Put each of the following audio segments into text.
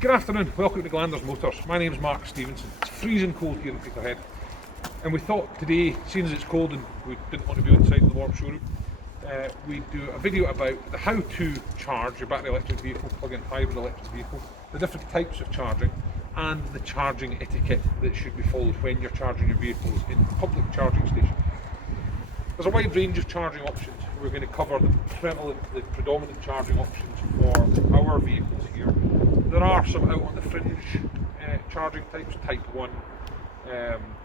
Good afternoon, welcome to Glanders Motors. My name is Mark Stevenson. It's freezing cold here in Peterhead, and we thought today, seeing as it's cold and we didn't want to be inside the warm showroom, we'd do a video about the how to charge your battery electric vehicle, plug-in hybrid electric vehicle, the different types of charging, and the charging etiquette that should be followed when you're charging your vehicles in public charging stations. There's a wide range of charging options. We're going to cover the predominant charging options for our vehicles here. There are some out on the fringe charging types, type 1,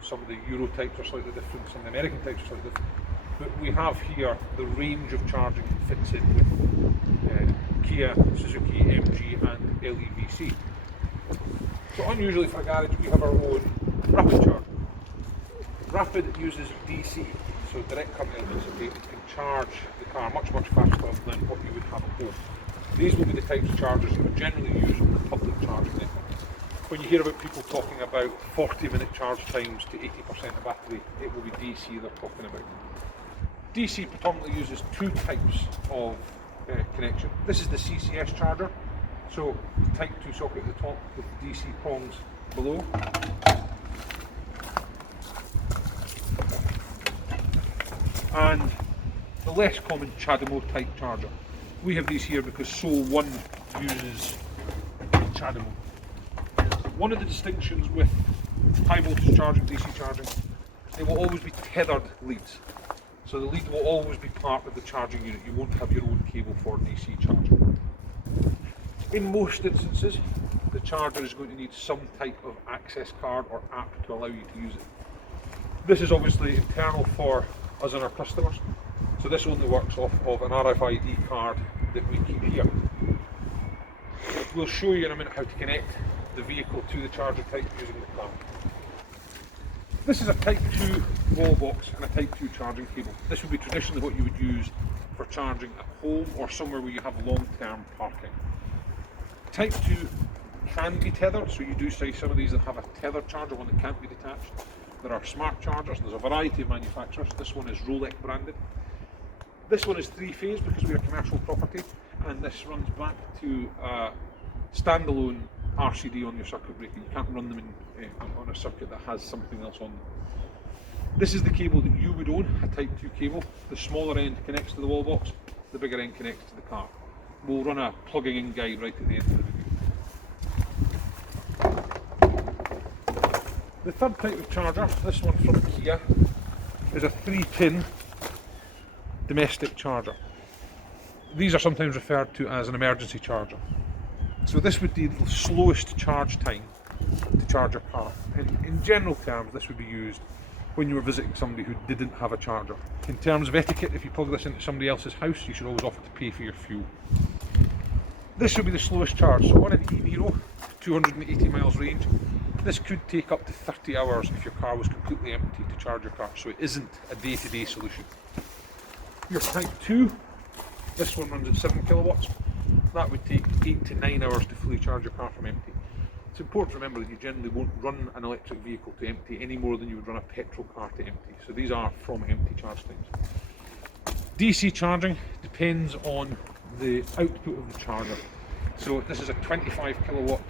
some of the Euro types are slightly different, some of the American types are slightly different. But we have here the range of charging that fits in with Kia, Suzuki, MG and LEVC. So unusually for a garage, we have our own rapid charger. Rapid uses DC, so direct current electricity. It can charge the car much faster than what you would have at home. These will be the types of chargers you would generally use on the public charging network. When you hear about people talking about 40-minute charge times to 80% of battery, it will be DC they're talking about. DC predominantly uses two types of connection. This is the CCS charger, so the type 2 socket at the top with the DC prongs below. And the less common CHAdeMO type charger. We have these here because Sol 1 uses CHAdeMO. One of the distinctions with high voltage charging, DC charging, they will always be tethered leads. So the lead will always be part of the charging unit. You won't have your own cable for DC charging. In most instances, the charger is going to need some type of access card or app to allow you to use it. This is obviously internal for us and our customers. So this only works off of an RFID card that we keep here. We'll show you in a minute how to connect the vehicle to the charger type using the card. This is a Type 2 wall box and a Type 2 charging cable. This would be traditionally what you would use for charging at home or somewhere where you have long-term parking. Type 2 can be tethered, so you do see some of these that have a tethered charger, one that can't be detached. There are smart chargers, there's a variety of manufacturers. This one is Rolex branded. This one is 3-phase because we are commercial property, and this runs back to a standalone RCD on your circuit breaker. You can't run them on a circuit that has something else on them. This is the cable that you would own, a Type 2 cable. The smaller end connects to the wall box, the bigger end connects to the car. We'll run a plugging in guide right at the end of the video. The third type of charger, this one from Kia, is a 3-pin domestic charger. These are sometimes referred to as an emergency charger. So this would be the slowest charge time to charge your car. In general terms, this would be used when you were visiting somebody who didn't have a charger. In terms of etiquette, if you plug this into somebody else's house, you should always offer to pay for your fuel. This would be the slowest charge. So on an eVero, 280 miles range, this could take up to 30 hours if your car was completely empty to charge your car. So it isn't a day-to-day solution. Your Type 2, this one runs at 7 kilowatts. That would take 8 to 9 hours to fully charge your car from empty. It's important to remember that you generally won't run an electric vehicle to empty any more than you would run a petrol car to empty. So these are from empty charge times. DC charging depends on the output of the charger. So this is a 25 kilowatt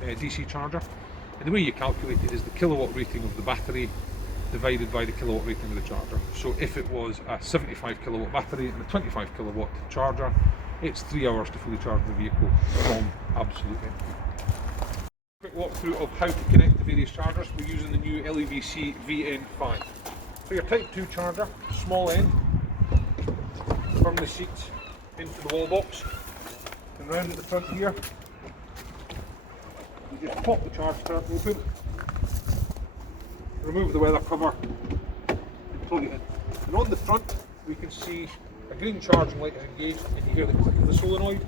DC charger. And the way you calculate it is the kilowatt rating of the battery divided by the kilowatt rating of the charger. So if it was a 75 kilowatt battery and a 25 kilowatt charger, it's 3 hours to fully charge the vehicle from absolute empty. Quick walkthrough of how to connect the various chargers. We're using the new LEVC VN5. So your Type 2 charger, small end, from the seats into the wall box, and round at the front here, you just pop the charge strap open, remove the weather cover and plug it in. And on the front we can see a green charging light is engaged and you hear the click of the solenoid,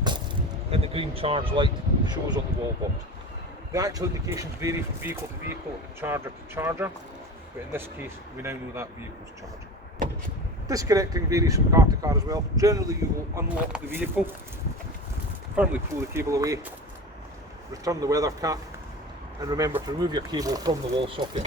and the green charge light shows on the wall box. The actual indications vary from vehicle to vehicle and charger to charger, but in this case we now know that vehicle's charging. Disconnecting varies from car to car as well. Generally you will unlock the vehicle, firmly pull the cable away, return the weather cap, and remember to remove your cable from the wall socket